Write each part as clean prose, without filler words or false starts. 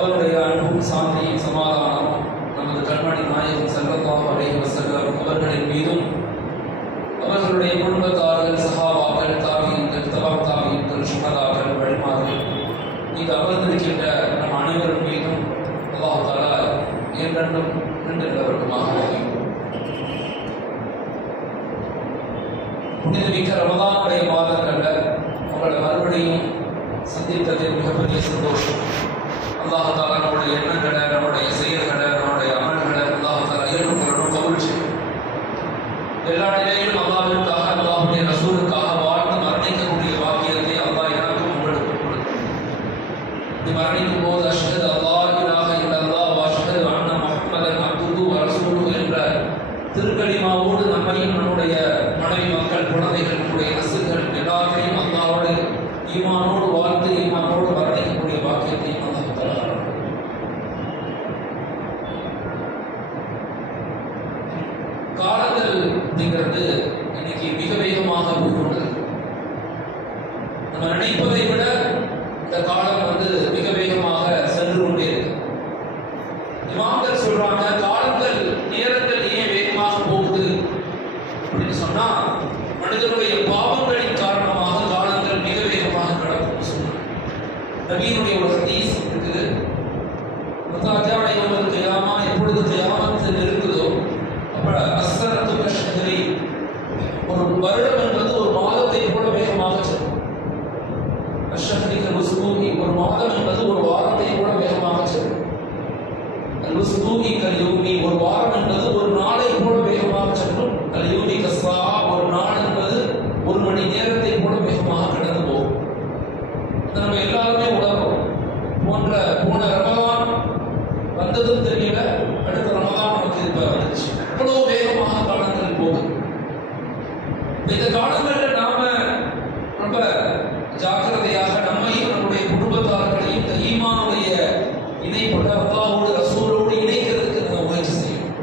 அவருடைய அன்பும் சாந்தியும் சமாதானமும் நமது கண்மணி நாயகம் ஸல்லல்லாஹு அலைஹி வஸல்லம் அவர்களின் மீதும் அவர்களுடைய குடும்பத்தார்கள் சஹாபாக்கள் தாபியீன்கள் தபா தாபியீன்கள் சுஹதாக்கள் வழிமார்கள் இங்கு அமர்ந்திருக்கின்ற நம் அனைவரும் மீதும் அல்லாஹ் தஆலா என்றென்றும் நின்றவருமாக புனிதமிக்க ரமதானுடைய மாதங்களில் உங்களை மறுபடியும் சந்தித்ததில் மிகப்பெரிய சந்தோஷம். அல்லாஹ் தஆலா நம்முடைய எண்ணங்களை, நம்முடைய செயல்களை, நம்முடைய அமல்களை அல்லாஹ் தஆலா ஏற்றுக்கொள்ளணும், கபூல் செய்யணும். எல்லா நிலையிலும் அல்லாஹ்விற்காக, அல்லாஹ்வுடைய ரசூலுக்காக வாழ்ந்து மரணிக்கக்கூடிய வாக்கியத்தை அல்லாஹ் எனக்கும் உங்களுக்கு கொடுக்கும். நீ மரணிக்கும் போது அஷ்ஹது அல்லாஹ் இலாஹ இல்லல்லாஹ் வ அஷ்ஹது அன்ன முஹம்மதன் அப்துஹு வ ரசூலுஹு என்ற திருக்கலிமாவோடு நம்மையும் நம்முடைய மனைவி மக்கள் குழந்தைகள் நம்முடைய நசுகள் எல்லாத்தையும் அல்லாஹ்வோடு ஈமானோடு வாழ்ந்து ஈமானோடு மரணிக்கக்கூடிய வாக்கியத்தையும் அல்லாஹ் தஆலா காலங்கள் அப்படிங்கிறது இன்னைக்கு மிக வேகமாக போகிறது. நம்ம நினைப்பதை விட இந்த காலம் மிக வேகமாக சென்று கொண்டே இருக்கு. இமாம்கள் சொல்றாங்க, காலங்கள் நேரங்கள் ஏன் வேகமாக போகுது அப்படின்னு சொன்னா மனிதனுடைய பாவங்களின் காரணமாக காலங்கள் மிக வேகமாக கடக்கும் சொல்றாங்க. நபியினுடைய ஒரு ஹதீஸ் இருக்குது, எப்பொழுது கியாமத் நெருங்குதோ அப்ப அஸ்ஸனத்து கஷ்ஹரி, ஒரு வருடம் என்பது ஒரு மாதத்தை போல வேகமாக செல்லும். அஷ்ஹரி கல்உஸ்பூஇ, ஒரு மாதம் என்பது ஒரு வாரத்தை போல வேகமாக செல்லும். அல்உஸ்பூஇ கல்யௌமி, ஒரு வாரம் என்பது ஒரு நாளை போல வேகமாக செல்லும். அல்யௌமி கஸ்ஸாஅ, ஒரு நாள் என்பது ஒரு மணி நேரத்தை போல வேகமாக கடந்து போகும். நம்ம எல்லாருமே உணர்வோம். போன ரமலான் வந்ததும் தெரியல, அடுத்த ரமலான் நமக்கு இப்ப வந்துச்சு. அவ்வளவு வேகமாக காலங்கள் போகுது. இந்த காலங்களில் நாம ரொம்ப ஜாக்கிரதையாக நம்மையும் நம்முடைய குடும்பத்தார்களையும் இந்த ஈமானுடைய இணைப்பட்ட அல்லாஹ்வோடு ரசூலோடு இணைக்கிறதுக்கு நம்ம முயற்சி செய்யணும்.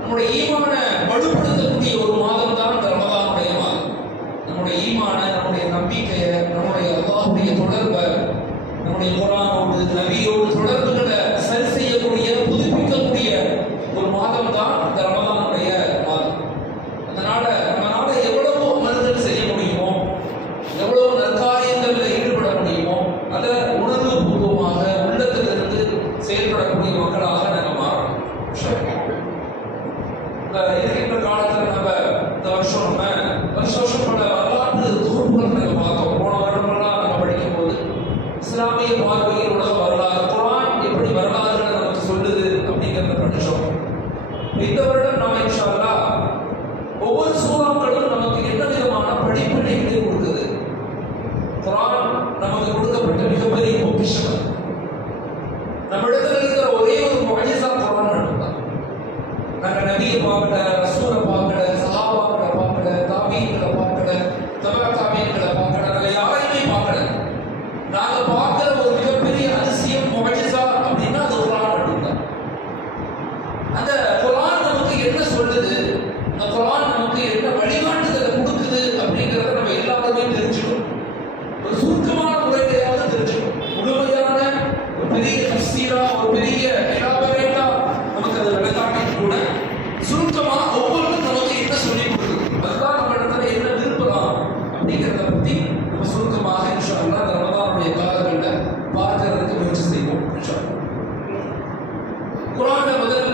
நம்முடைய ஈமான வலுப்படுத்தக்கூடிய ஒரு மாதம் தான் இந்த ரமலானுடைய மாதம். நம்முடைய ஈமான, நம்முடைய நம்பிக்கையை, நம்முடைய அல்லாஹ்வுடைய தொடர்பை, நம்முடைய குர்ஆனோடு நபியோடு தொடர்புகளை சரி செய்யக்கூடிய, புதுப்பிக்கக்கூடிய ஒரு மாதம் தான் இந்த ரமலானுடைய மாதம். அதனால நம்மளால எவ்வளவு அமல்கள் செய்ய முடியுமோ, எவ்வளவு நற்காரியங்களில் ஈடுபட முடியுமோ அதை உணர்வு பூர்வமாக உள்ளத்திலிருந்து செயல்படக்கூடிய மக்களாக நம்ம மாறணும். இருக்கின்ற காலத்தில் நம்ம இந்த வருஷம் பல வரலாற்று தொகுப்புகள் நம்ம பார்த்தோம். போன வருடமெல்லாம் நம்ம படிக்கும் போது இஸ்லாமிய பார்வையில் உலக வரலாறு, குர்ஆன் எப்படி வரலாறுகளை நமக்கு சொல்லுது அப்படிங்கிறத படிச்சோம். இந்த வருடம் நாம இன்ஷா அல்லாஹ் ஒவ்வொரு சூறாக்களும் நமக்கு என்ன விதமான படிப்பினைகளை கொடுக்குது. குர்ஆன் நமக்கு கொடுக்கப்பட்ட மிகப்பெரிய பொக்கிஷம். நம்மிடத்தில் இருக்கிற ஒரே ஒரு முஅஜிஸா குர்ஆன் மட்டும்தான். நாங்க நபியை பார்க்கல, ரசூலை பார்க்கல, சஹாபாக்களை பார்க்கல, தாபீன்களை பார்க்கல, தபா தாபீன்களை பார்க்கல, நாங்க யாரையுமே பார்க்கல. நாங்க பார்க்கிற ஒரு மிகப்பெரிய அதிசயம் முஅஜிஸா அப்படின்னா அது குர்ஆன் மட்டும்தான். அந்த குர்ஆன் நமக்கு என்ன சொல்லுது, அந்த குர்ஆன் நமக்கு என்ன வழிகாட்டுதலை கொடுக்குது அப்படிங்கிறத நம்ம எல்லாருமே தெரிஞ்சுக்கணும். ஒரு சுருக்கமான முறையிலேயாவது தெரிஞ்சுக்கணும். முழுமையான ஒரு பெரிய தஃசீரா, ஒரு பெரிய எலாபரேட்டா நமக்கு அது விளக்காட்டிட்டு கூட சுருக்கமா ஒவ்வொருக்கும் நமக்கு என்ன சொல்லி கொடுக்குது, அதுதான் நம்ம இடத்துல என்ன விரும்பலாம் அப்படிங்கிறத பத்தி நம்ம சுருக்கமாக இன்ஷா அல்லாஹ் இந்த ரமலானுடைய காலங்களில் பார்க்கறதுக்கு முயற்சி செய்வோம். இன்ஷா அல்லாஹ் குர்ஆன்ல முதல்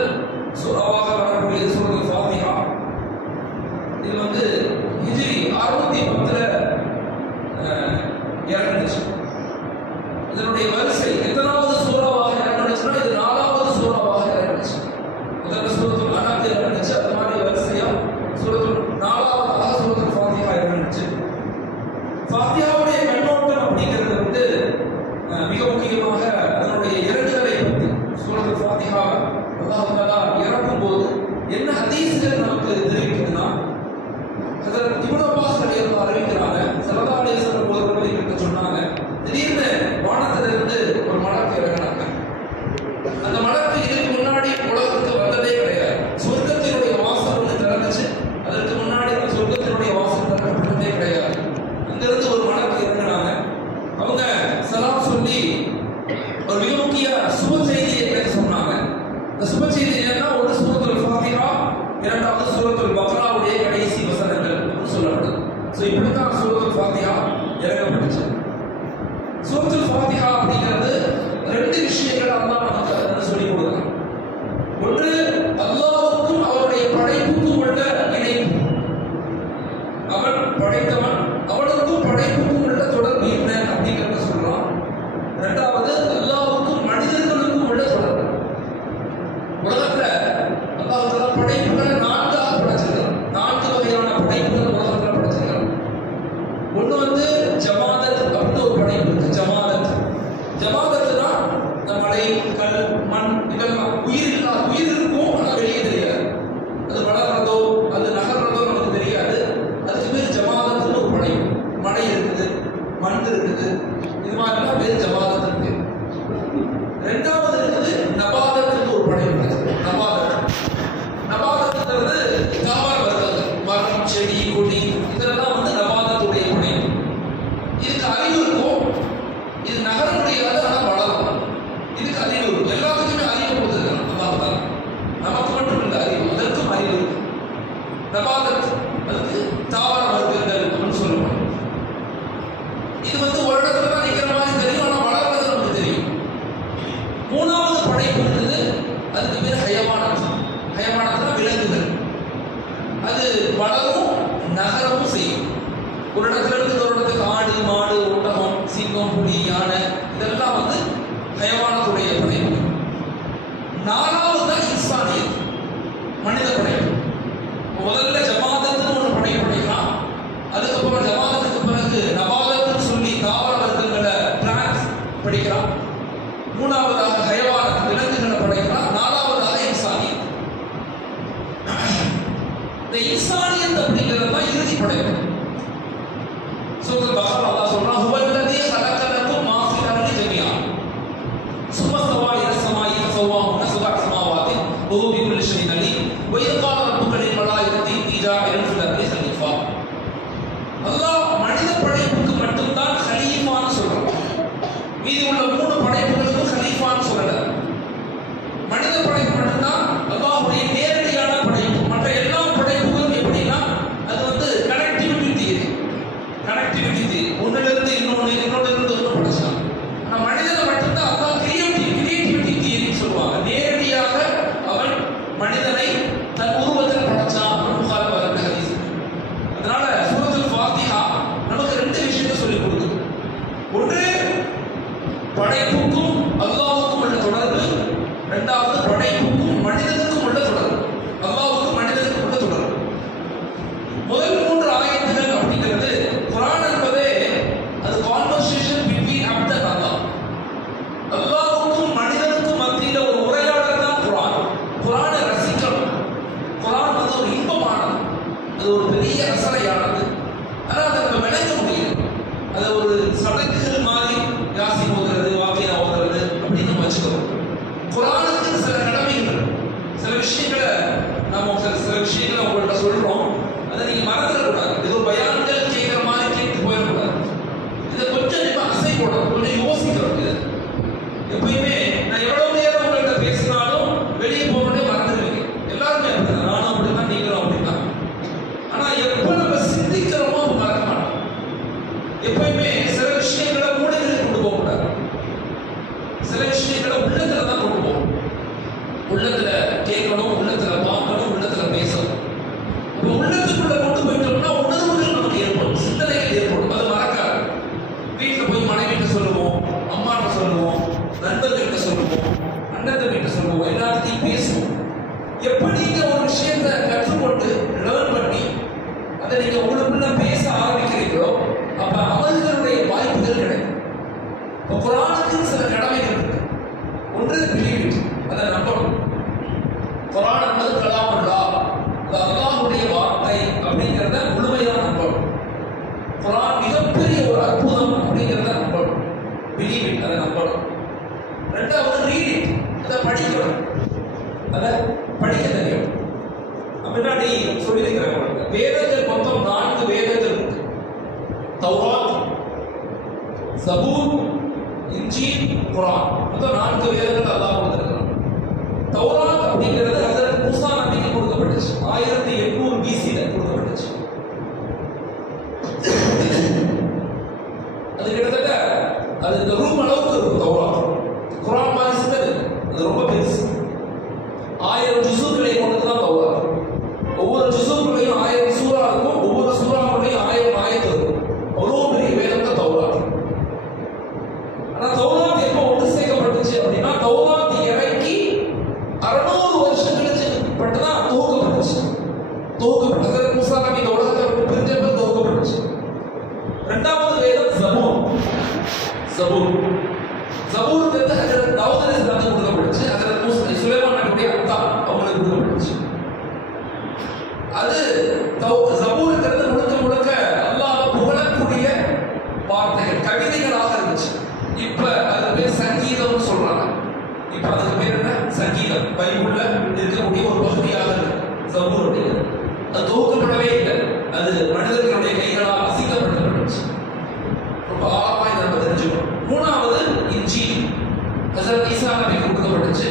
சூராவாக வரக்கூடிய சூரத்துல் ஃபாத்திஹா. இது ஹிஜ்ரி 610 இறங்குச்சு. இதனுடைய வரிசை எத்தனாவது சூறாவாக இறங்குச்சுன்னா இது 4வது சூறாவாக இறங்குச்சு. ஃபாத்திஹாவை அல்லாஹ் தஆலா இறக்கும் போது என்ன ஹதீஸ்கள் நமக்கு தெரிவிக்குதுன்னா, ஹஜ்ரத் இப்னு அப்பாஸ் ரலியல்லாஹு அறிவிக்கிறாங்க, ஸல்லல்லாஹு அலைஹி வஸல்லம் அவர்கள் கிட்ட சொன்னாங்க, திடீர்னு வானத்திலிருந்து ஒரு மலக்கு இறங்கினாங்க. அந்த மலக்கு இதுக்கு முன்னாடி உலகத்துக்கு வந்ததே கிடையாது. சொர்க்கத்தினுடைய வாசல் ஒன்று திறந்துச்சு, அதற்கு முன்னாடி அந்த சொர்க்கத்தினுடைய வாசல் திறக்கப்பட்டதே கிடையாது. அங்கிருந்து ஒரு மலக்கு இறங்கினாங்க. அவங்க சலாம் சொல்லி ஒரு மிக முக்கிய சுப செய்தியை எனக்கு சொன்னாங்க. இந்த சுப செய்தி என்னன்னா, ஒரு சூரத்துல் ஃபாத்திஹா, இரண்டாவது சூரத்துல் பக்ராவுடைய கடைசி வசனங்கள் அப்படின்னு சொல்லப்படுது. ஸோ இப்படித்தான் சூரத்துல் ஃபாத்திஹா இறங்கப்பட்டுச்சு. சூரத்துல் ஃபாத்திஹா அப்படிங்கிறது ரெண்டு விஷயங்கள் அல்லாஹ் நமக்கு சொல்லி கொடுக்குறான். ஒன்று, அல்லாஹ்வுக்கும் அவருடைய படைப்புக்கும் உள்ள இணைப்பு. அவன் படைத்தவன், அவனுக்கும் படைப்புக்கும் உள்ள தொடர்பு என்ன அப்படிங்கிறத சொல்றான். இரண்டாவது, அல்லாஹ்வுக்கும் மனிதர்களுக்கும் உள்ள தொடர்பு. உலகத்துல அல்லாஹ் தஆலா படைப்புகளை நான்காக படைச்சிருக்கிறான். 4 வகையான படைப்புகள் உலகத்துல படைச்சிருக்கிறான். ஒண்ணு வந்து ஜமாதத் அப்படின்னு ஒரு படைப்பு இருக்கு. ஜமாதத்னா இந்த மலை, கல், மண் இதெல்லாம் உயிர் இருக்கும், ஆனா வெளியே தெரியாது. அது வளர்றதோ அது நகர்றதோ நமக்கு தெரியாது. அதுக்கு பேர் ஜமாதத்னு ஒரு படைப்பு. மழை இருக்குது, மண் இருக்குது, இது மாதிரிலாம் பேர் ஜமாதத் இருக்கு. ரெண்டாவது இருக்குது நபாதத்னு ஒரு படைப்பு. நபாதத்ங்கிறது தாவர வர்க்கங்கள், மரம், செடி, கொடி, இதெல்லாம் வந்து நபாதத்துடைய படைப்பு. இதுக்கு அறிவு இருக்கும், இது நகர முடியாது, ஆனா வளரும். இதுக்கு அறிவு இருக்கும். எல்லாத்துக்குமே அறிவு கொடுத்துருக்காங்க அல்லாஹ் தஆலா. நமக்கு மட்டும் இல்லை அறிவு, அதற்கும் அறிவு இருக்கு. நபாதத் அதுக்கு தாவர வர்க்கங்கள் அப்படின்னு சொல்லுவாங்க. இது வந்து ஒரு இடத்துல தான் நிற்கிற மாதிரி தெரியும், ஆனா வளர்றது நமக்கு தெரியும். மூணாவது படைப்பு இருக்குது, அதுக்கு பேர் ஹயவானத். ஹயவானத்னா விலங்குகள். அது வளரும், நகரமும் செய்யும். ஒரு இடத்துல இருந்து ஒரு இடத்துக்கு ஆடு, மாடு, ஒட்டகம், சிங்கம், புலி, யானை இதெல்லாம் வந்து ஹயவானத்துடைய படைப்பு. நாலாவது தான் இன்சானியத், மனித படைப்பு. முதல்ல ஜமாதத்னு ஒரு படைப்பு படிக்கலாம். அதுக்கப்புறம் ஜமாதத்துக்கு பிறகு நபாதத்னு சொல்லி தாவர வர்க்கங்களை பிளான்ஸ் படிக்கலாம். மூணாவதாக ஹயவானத் விலங்குகளை படைக்கலாம். நாலாவதாக இன்சானியத். இந்த இன்சானியத் அப்படிங்கிறது தான் இறுதி படைப்பு. சூரத்துல் பக்ரா அல்லாஹ் சொல்றான், ஹுவல்லதீ ஹலகலக்கும் மா ஃபில் அர்தி ஜமீஆ சும்ம ஸ்தவா இலா ஸமாஇ ஃபஸவ்வாஹுன்ன சப்அ ஸமாவாத்தி வ ஹுவ பிகுல்லி ஷைஇன் அலீம் வ இத் கால ரப்புக லில் மலாயிகத்தி இன்னீ ஜாஇலுன் ஃபில் அர்தி கலீஃபா. அல்லாஹ் மனித படைப்புக்கு மட்டும்தான் கலீஃபான்னு சொல்றான். மீதி உள்ள 3 படைப்புகளுக்கும் கலீஃபான்னு சொல்லல. மனித படைப்பு மட்டும்தான் அல்லாஹ்வுடைய நேரடியான படைப்பு. மற்ற எல்லா படைப்புகளும் எப்படின்னா அது வந்து கனெக்டிவிட்டி தியரி. ஒன்னிலிருந்து இன்னொன்று படைச்சான். ஆனால் மனிதனை மட்டும்தான் அல்லாஹ் கிரியேட்டிவிட்டி தியரின்னு சொல்லுவாங்க. நேரடியாக அவன் மனிதனை தன் உருவத்தில் படைச்சான். புகாரில் வர ஹதீஸ். அதனால சூரத்துல் ஃபாத்திஹா நமக்கு 2 விஷயத்தை சொல்லிக் கொடுக்குது. ஒன்று, படைப்பு அதை படிக்க தெரியும். முன்னாடி சொல்லியிருக்கிறேன், வேதங்கள் மொத்தம் 4 வேதங்கள் இருக்கு. தௌராத், ஜபூர், இன்ஜீல், குர்ஆன். மொத்தம் 4 வேதங்கள் அல்லாஹ் கொடுத்திருக்கிறான். தௌராத் அப்படிங்கிறது ஹஜ்ரத் மூசா நபிக்கு கொடுக்கப்பட்டுச்சு. 1800 BC-ல கொடுக்கப்பட்டுச்சு. அது கிட்டத்தட்ட அது இந்த ரூம் அளவுக்கு இருக்கும் தௌராத். குர்ஆன் மாதிரி சின்னது, அது ரொம்ப பெருசு. 1000 ஜுஸுக்களை கொண்டதுதான் தௌராத். ஒவ்வொரு ஜுஸுக்குள்ளேயும் 1000 சூரா இருக்கும். ஒவ்வொரு சூறாக்குள்ளேயும் 1000 ஆயத்து இருக்கும். அவ்வளோ பெரிய வேதம் தான் தௌராத். ஆனா தௌராத் எப்போ ஒன்று சேர்க்கப்பட்டுச்சு அப்படின்னா, தௌராத் இறக்கி 600 வருஷம் கழிச்சு பட்டுதான் தொகுக்கப்பட்டுச்சு. தொகுக்கப்பட்டது மூசா நபி இந்த உலகத்தை விட்டு பிரிஞ்சப்ப தொகுக்கப்பட்டுச்சு. 2வது வேதம் ஜபூர். ஜபூருக்கு ஹஜ்ரத் தாவூத் அலைஹிஸ்ஸலாமுக்கு கொடுக்கப்பட்டுச்சு. ஹஜ்ரத் மூசா சுலைமான் நபியுடைய அத்தா அவங்களுக்கு கொடுக்கப்பட்டுச்சு. அது ஜபூருங்கிறது முழுக்க முழுக்க அல்லாஹ் புகழக்கூடிய வார்த்தைகள், கவிதைகளாக இருந்துச்சு. இப்ப அது பேர் சங்கீதம்னு சொல்றாங்க. இப்ப அதுக்கு பேர் என்ன? சங்கீதம். பைபிள்ல இருக்கக்கூடிய ஒரு பகுதியாக இருக்கு ஜபூர் அப்படிங்கிறது. அது தொகுக்கப்படவே இல்லை. அது மனிதர்களுடைய கைகளால் அசிங்கப்படுத்தப்பட்டுச்சு. ரொம்ப ஆழமா இதை நம்ம தெரிஞ்சுக்கணும். 3வது இன்ஜீல். ஹஜ்ரத் ஈசா நபிக்கு கொடுக்கப்பட்டுச்சு.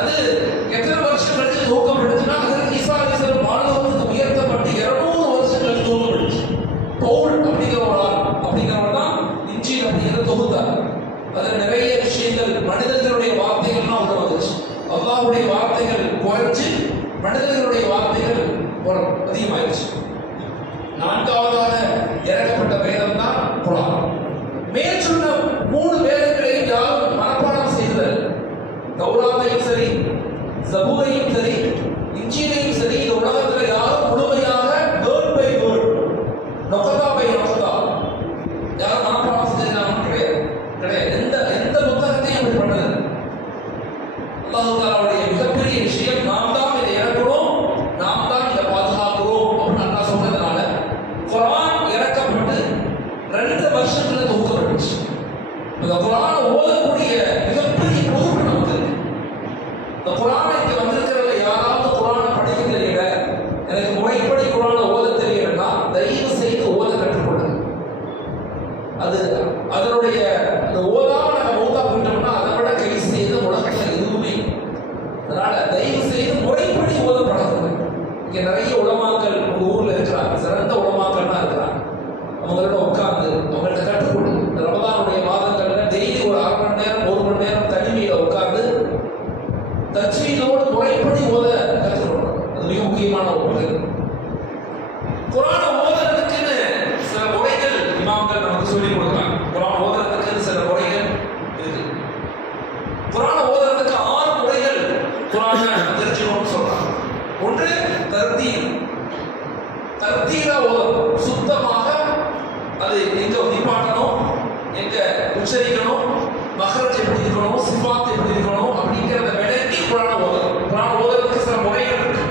அது எத்தனை வருஷம் கழிச்சு தொகுக்கப்பட்டுச்சுன்னா, ஹஜ்ரத் ஈசா அலைஹிஸ்ஸலாம் வானலோகத்துக்கு உயர்த்தப்பட்டு 200 வருஷம் கழிச்சு தொகுக்கப்பட்டுச்சு. பவுல் அப்படிங்கிறவர் தான் இன்ஜீல் அப்படிங்கிறத தொகுத்தார். அதில் நிறைய விஷயங்கள் மனிதர்களுடைய வார்த்தைகள்லாம் உள்ள வந்துச்சு. அல்லாஹ்வுடைய வார்த்தைகள் குறைஞ்சு மனிதர்களுடைய வார்த்தைகள் அதிகமாயிடுச்சு. 4வதாக இறக்கப்பட்ட வேதம் தான் குர்ஆன். மேல் சொன்ன 3 வேதங்களையும் யாரும் மனப்பாடம் செய்தல். தௌராத்தையும் சரி, ஜபூரையும் சரி, இன்ஜீலையும் சரி, இந்த உலகத்தில் யாரும் முழுமையாக வேர்ட் பை வேர்ட், நொகதா பை நொகதா யாரும் மனப்பாடம் செஞ்சிருக்காங்க கிடையாது. எந்த புத்தகத்தையும் அப்படி பண்ணது. அல்லாஹ் தஆலாவுடைய மிகப்பெரிய விஷயம், நாம் தான் இதை இறக்குறோம், நாம் தான் இதை பாதுகாக்கிறோம் அப்படின்னு அல்லாஹ் சொன்னதுனால குர்ஆன் இறக்கப்பட்டு 2 வருஷத்துல தொகுக்கப்பட்டுச்சு. இந்த குர்ஆனை ஓதக்கூடிய மிகப்பெரிய பொறுப்பு நமக்கு இருக்கு. இந்த குர்ஆனை இங்க வந்திருக்கிறவங்க யாராவது குர்ஆனை படிக்க தெரியல, எனக்கு முறைப்படி குர்ஆனை ஓத தெரியலன்னா தயவு செய்து ஓத கற்றுக்கொள்ளுங்க. அது அதனுடைய அந்த ஓதாம நம்ம ஓதா போயிட்டோம்னா அதை விட கை செய்த உலகத்துல எதுவுமே. அதனால தயவு செய்து முறைப்படி ஓத பழகுங்க. இங்க நிறைய உலமாக்கள் உங்க ஊர்ல இருக்கிறாங்க, சிறந்த உலமாக்கள்லாம் இருக்கிறாங்க. அவங்களோட உட்கார்ந்து அவங்கள்ட்ட கற்றுக்கொள்ளுங்க. இந்த ரமதானுடைய மாதங்கள்ல டெய்லி ஒரு 1/2 மணி நேரம் 1 மணி நேரம் தனிமையில உட்கார்ந்து தஜ்வீதோடு முறைப்படி ஓத கற்றுக்கொள்ளணும். அது மிக முக்கியமான ஒரு பகுதி. குர்ஆனை ஓதுறதுக்குன்னு சில முறைகள் இமாம்கள் நமக்கு சொல்லிக் கொடுக்குறாங்க. குர்ஆன் ஓதுறதுக்குன்னு சில முறைகள் இருக்கு. குர்ஆனை ஓதுறதுக்கு 6 முறைகள் குர்ஆனை தெரிஞ்சுக்கணும்னு சொல்றாங்க. ஒன்று தர்த்தீலா ஓதணும். சுத்தமாக அது எங்க நிப்பாட்டணும், எங்க உச்சரிக்கணும், மஹ்ரஜ் எப்படி இருக்கணும், சிஃபாத் எப்படி இருக்கணும் அப்படிங்கிறத விளக்கி குர்ஆனை ஓதணும். குர்ஆன் ஓதுறதுக்கு சில முறைகள் இருக்கு.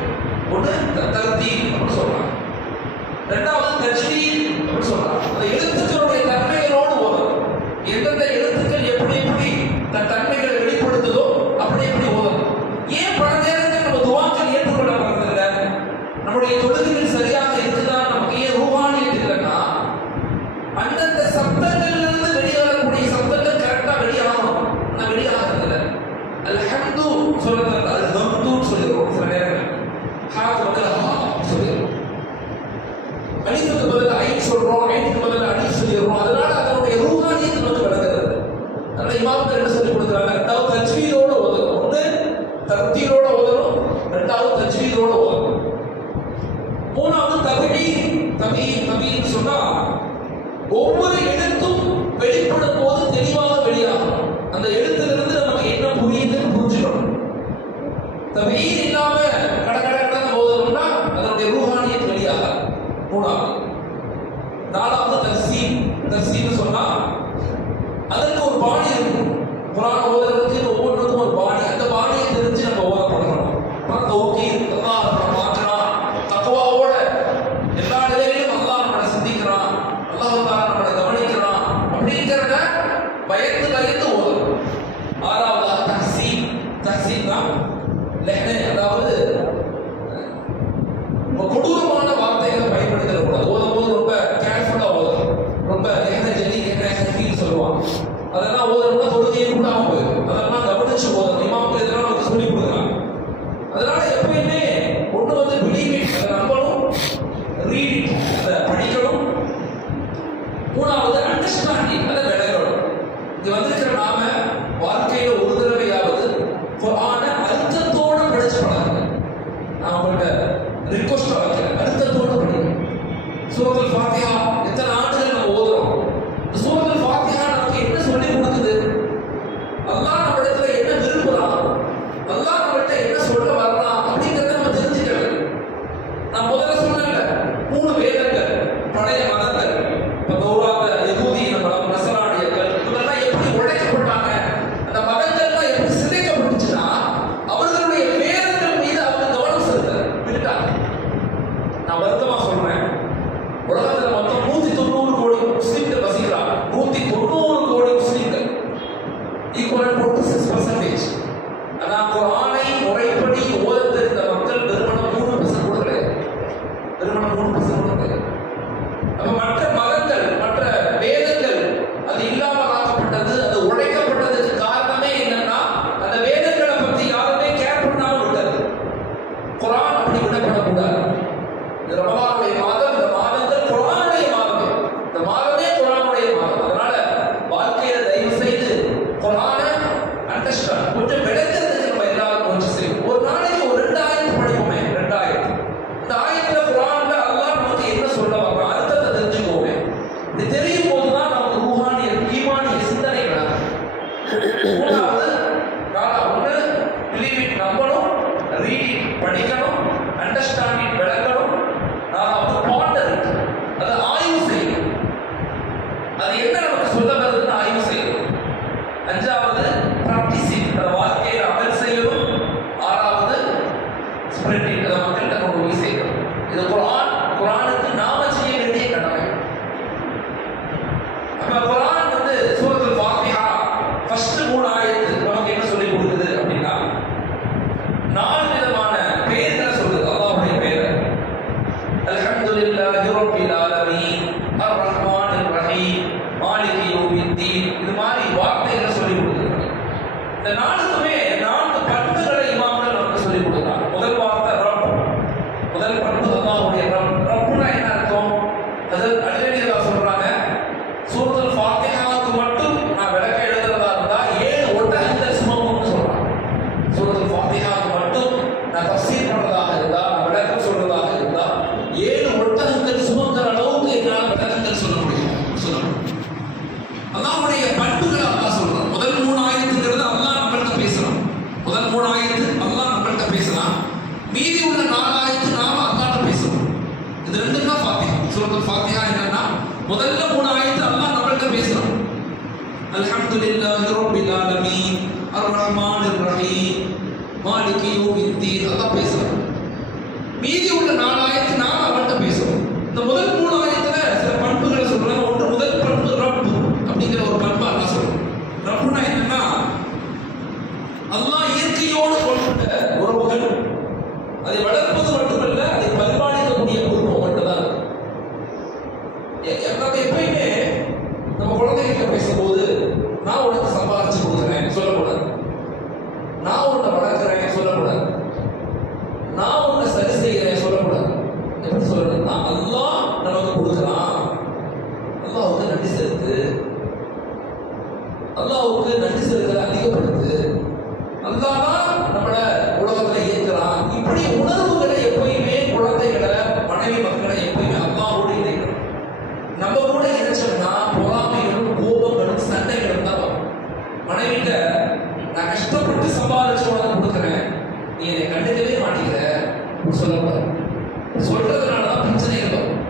ஒன்று தர்த்தீல் அப்படின்னு சொல்றாங்க. 2வது தஜ்வீத் அப்படின்னு சொல்றாங்க. அந்த எழுத்துக்களுடைய தன்மைகளோடு ஓதணும். எந்தெந்த எழுத்துக்கள் எப்படி தன் தன்மைகளை வெளிப்படுத்துதோ அப்படி ஓதணும். ஏன் பல நேரங்கள் நம்ம துஆக்கள் ஏற்றுக்கொள்ளப்படுறதில்லை? நம்முடைய தொழுகைகள் சரியாக இருக்குதா? நமக்கு ஏன் ரூஹானியத் இல்லைன்னா, அந்தந்த சப்தங்கள்ல இருந்து வெளியாகக்கூடிய சப்தங்கள் கரெக்டா வெளியாகணும். ஆனா வெளியாகிறதில்லை. அல்ஹம்து சொல்றது அல்ஹம்து சொல்லிடுவோம். சில நேரங்கள் ஹாக்கு பதில் சொல்லிடுவோம். அலிஃபுக்கு பதில் ஐன் சொல்றோம், ஐனுக்கு பதில் அலிஃப் சொல்லிடுறோம். அதனால அதனுடைய ரூஹானியத் நமக்கு விளங்குறது. அதனால இமாம்கள் என்ன சொல்லி கொடுக்குறாங்க? 2வது தஜ்வீதோட ஓதணும். ஒன்று தர்த்தீலோட ஓதணும், 2வது தஜ்வீதோட ஓதணும். 3வது தபீன் சொன்னா ஒவ்வொரு எழுத்தும் வெளிப்படும் போது தெளிவாக வெளியாகும். அந்த எழுத்திலிருந்து நமக்கு என்ன புரியுதுன்னு புரிஞ்சுக்கணும். தபீன் இல்லாம கடற்கடை ஓதணும்னா அதனுடைய ரூஹானியத் வெளியாக. 3வது. 4வது தஃசீர் சொன்னா அதற்கு ஒரு பாணி இருக்கும். குர்ஆன் ஓதுறதுக்கு ஒவ்வொன்றுக்கும் ஒரு பாணி. அந்த பாணியை தெரிஞ்சு நம்ம ஓத பழகணும். தௌகீத், அல்லாஹ் நம்ம பார்க்கிறான், தக்வாவோட எல்லா நிலையிலும் அல்லாஹ் நம்மளை சிந்திக்கிறான், அல்லாஹ் தஆலா நம்மளை கவனிக்கிறான் அப்படிங்கிறத பயந்து ஓதணும். 6வது தஹ்சீன் தான் அதனால எப்பயுமே ஒண்ணு வந்து பிலீவ் இட், அதை நம்பணும், ரீட் இட், அதை படிக்கணும். மூணாவது அண்டர்ஸ்டாண்டிங், அதை விளங்கணும். இங்க வந்திருக்கிற நாம வாழ்க்கையில ஒரு தடவையாவது குர்ஆனை அர்த்தத்தோட படிச்சு பழகுங்க. நான் உங்கள்கிட்ட ரிக்வெஸ்ட் வைக்கிறேன், அர்த்தத்தோட படிங்க. சூரத்துல் ஃபாத்திஹா எத்தனை ஆண்டுகள் நம்ம ஓதுறோம். சூரத்துல் ஃபாத்திஹா நமக்கு என்ன சொல்லி கொடுக்குது, அல்லாஹ் நம்ம இடத்துல என்ன விரும்புறான், அல்லாஹ் நம்மகிட்ட என்ன சொல்ல வர்றான் அப்படிங்கிறத நம்ம தெரிஞ்சுக்கிறது. நான் முதல்ல சொன்னேன்ல, 3 வேதங்கள், பழைய மதங்கள், இப்போ தௌராத், யஹூதிய மதம், நஸ்ரானியர்கள், இவங்கெல்லாம் எப்படி உடைக்கப்பட்டாங்க, அந்த மதங்கள்லாம் எப்படி சிதைக்கப்பட்டுச்சுன்னா அவர்களுடைய வேதங்கள் மீது அவங்க கவனம் செலுத்த விட்டுட்டாங்க. நான் வருத்தமா சொல்றேன், உலகத்துல மொத்தம் 190 கோடி முஸ்லிம்கள் வசிக்கிறாங்க. 190 கோடி முஸ்லிம்கள், ஈக்குவல் டு 6%. ஆனா குர்ஆனை முறைப்படி ஓத தெரிந்த மக்கள் வெறுமனே 3% கூட கிடையாது. வெறுமனே 3% கூட கிடையாது. அப்ப மற்ற மதங்கள், மற்ற வேதங்கள் அது இல்லாமல் ஆக்கப்பட்டது, அது உடைக்கப்பட்டதுக்கு காரணமே என்னன்னா அந்த வேதங்களை பத்தி யாருமே கேர் பண்ணாம விட்டது. குர்ஆன் அப்படி விடப்படக்கூடாது. இந்த ரமலானுடைய மாதம், இந்த மாதங்கள் குர்ஆனுடைய மாதம், இந்த மாதமே குர்ஆனுடைய மாதம். அதனால வாழ்க்கையில தயவு செய்து குர்ஆனை அண்டர்ஸ்டாண்ட், கொஞ்சம் விளக்கிறதுக்கு நம்ம எல்லாரும் முயற்சி செய்வோம். ஒரு நாளைக்கு ஒரு 2 ஆயத்து படிப்போமே, 2 ஆயத்து. இந்த ஆயத்துல குர்ஆன்ல அல்லாஹ் நமக்கு என்ன சொல்ல வர்றான் அர்த்தத்தை தெரிஞ்சுக்கோமே. இது தெரியும் போதுதான் நமக்கு ரூஹானிய ஈமானிய சிந்தனை வரும். மூணாவது, ஒன்று பிலீவ் இட், நம்பணும், ரீட் இட், படிக்கணும், அண்டர்ஸ்டாண்ட் இட், விளக்கணும். நாலாவது பாண்டர் இட், அதை ஆய்வு செய்யணும். அது என்ன நமக்கு சொல்ல வருதுன்னு ஆய்வு செய்யணும். அஞ்சாவது பிராக்டிஸ் இட், அதை வாழ்க்கையில் அமல் செய்யணும். ஆறாவது ஸ்ப்ரெட் இட், அதை மக்கள்கிட்ட கொண்டு போய் செய்யணும். இது குர்ஆனுக்கு நாம செய்ய வேண்டிய கடமை. அப்ப குர்ஆன் வந்து சூரத்துல் ஃபாத்திஹா ஃபர்ஸ்ட் 3 ஆயத்து நமக்கு என்ன சொல்லி கொடுக்குது அப்படின்னா 4 விதமான பெயர்களை சொல்லுது. அல்லாஹ்வுடைய பெயர் அல்ஹம்துலில்லாஹி ரப்பில் ஆலமீன், அர் ரஹ்மானிர் ரஹீம், மாலிகி யௌமித்தீன், இது மாதிரி வார்த்தைகளை சொல்லி கொடுக்குறாங்க. இந்த 4க்குமே 4 பண்புகளை இமாம்கள் நமக்கு சொல்லி கொடுக்குறாங்க. முதல் வார்த்தை ரப், முதல் பண்பு அல்லாஹ்வுடைய ரப். ரப்னா என்ன அர்த்தம்? அது அலிரலியல்லா சொல்றாங்க, சூரத்துல் ஃபாத்திஹாவுக்கு மட்டும் நான் விளக்க எழுதுறதா இருந்தா 7 ஒட்டகங்கள் சுமக்கும்னு சொல்றாங்க. சூரத்துல் ஃபாத்திஹாவுக்கு மட்டும் நான் தஃசீர் பண்றதாக இருந்தா, விளக்கம் சொல்றதாக இருந்தா 7 ஒட்டகங்கள் சுமக்கிற அளவுக்கு என்னால் விளக்கங்கள் சொல்ல முடியும். சொல்லணும். அல்லாஹ்வுடைய பண்புகளை அல்லாஹ் சொல்றான். முதல் 3 ஆயத்துங்கிறது அல்லாஹ் நம்மள்ட்ட பேசுறான். முதல் 3 ஆயத்து அல்லாஹ் நம்மள்ட்ட பேசுறான். மீதி உள்ள 4 ஆயத்து நாம அல்லாஹ்ட்ட பேசுறோம். இது ரெண்டும் தான் ஃபாத்திஹா. சூரத்துல் ஃபாத்திஹா என்னன்னா முதல்ல 3 ஆயத்து அல்லாஹ் நம்மள்ட்ட பேசுறான். அல்ஹம்துலில்லாஹி ரப்பில் ஆலமீன், அர் ரஹ்மானிர் ரஹீம், மாலிகி யௌமித்தீன், அல்லாஹ் பேசுறான். மீதி உள்ள 4 ஆயத்து நாம அவன்கிட்ட பேசுறோம். இந்த முதல் 3 ஆயத்துல சில பண்புகளை சொல்றாங்க. ஒன்று, முதல் பண்பு ரப் அப்படிங்கிற ஒரு பண்பு அல்லாஹ் சொல்றான். ரப்னா என்னன்னா அல்லாஹ் இயற்கையோடு கொண்ட உறவுகள், அதை வளர்ப்பது மட்டுமல்ல, அதை பரிபாலிக்கக்கூடிய பொறுப்பு மட்டும்தான் இருக்கு. எப்பயுமே நம்ம குழந்தைகிட்ட பேசும்போது நான் உனக்கு சம்பாதிச்சு கொடுக்குறேன் சொல்லக்கூடாது, நான் உன்னை வளர்க்குறேன் சொல்லக்கூடாது, நான் உன்னை சரி செய்கிறேன் சொல்லக்கூடாது. எப்படி சொல்லணும்னா அல்லாஹ் நமக்கு கொடுக்குறான், அல்லாஹ்வுக்கு நன்றி செலுத்து, அல்லாஹ்வுக்கு நன்றி செலுத்த அதிகப்படுத்து, அல்லாஹ் தான் நம்மள உலகத்துல இயக்குறான். இப்படி உணர்வுகளை எப்பயுமே குழந்தைகளை, மனைவி மக்களை எப்பயுமே அல்லாஹ்வோடு இணைக்கணும். நம்ம கூட இணைச்சோம்னா பொறாமைகளும் கோபங்களும் சண்டைகளும் தான் வரும். மனைவிட்ட நான் கஷ்டப்பட்டு சம்பாதிச்சு உனக்கு கொடுக்குறேன், நீ இதை கண்டுக்கவே மாட்டேங்கிற சொல்லக்கூடாது. சொல்றதுனால தான் பிரச்சனைகள் வரும்.